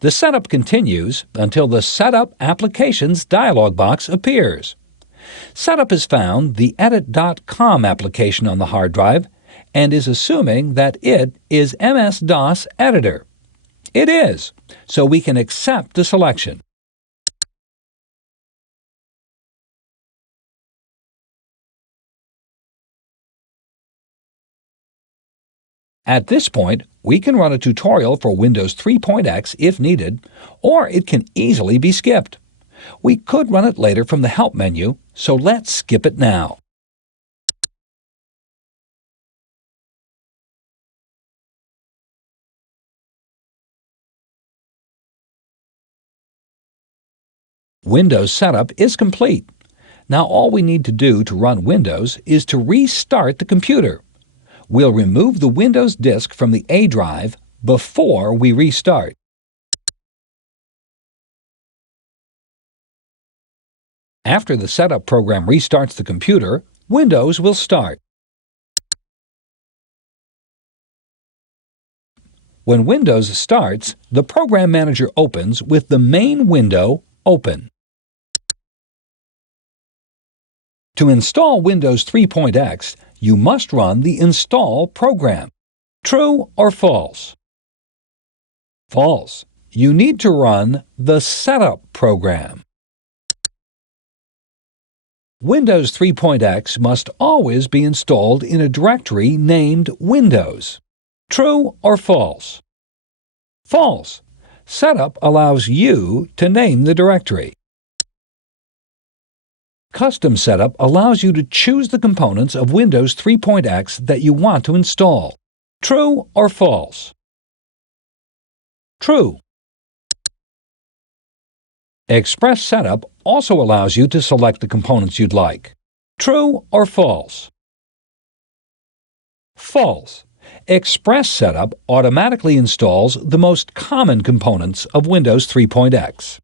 The setup continues until the Setup Applications dialog box appears. Setup has found the edit.com application on the hard drive and is assuming that it is MS-DOS Editor. It is, so we can accept the selection. At this point, we can run a tutorial for Windows 3.x if needed, or it can easily be skipped. We could run it later from the Help menu, so let's skip it now. Windows setup is complete. Now all we need to do to run Windows is to restart the computer. We'll remove the Windows disk from the A drive before we restart. After the setup program restarts the computer, Windows will start. When Windows starts, the Program Manager opens with the main window open. To install Windows 3.x, you must run the Install program. True or false? False. You need to run the Setup program. Windows 3.x must always be installed in a directory named Windows. True or false? False. Setup allows you to name the directory. Custom Setup allows you to choose the components of Windows 3.x that you want to install. True or false? True. Express Setup also allows you to select the components you'd like. True or false? False. Express Setup automatically installs the most common components of Windows 3.x.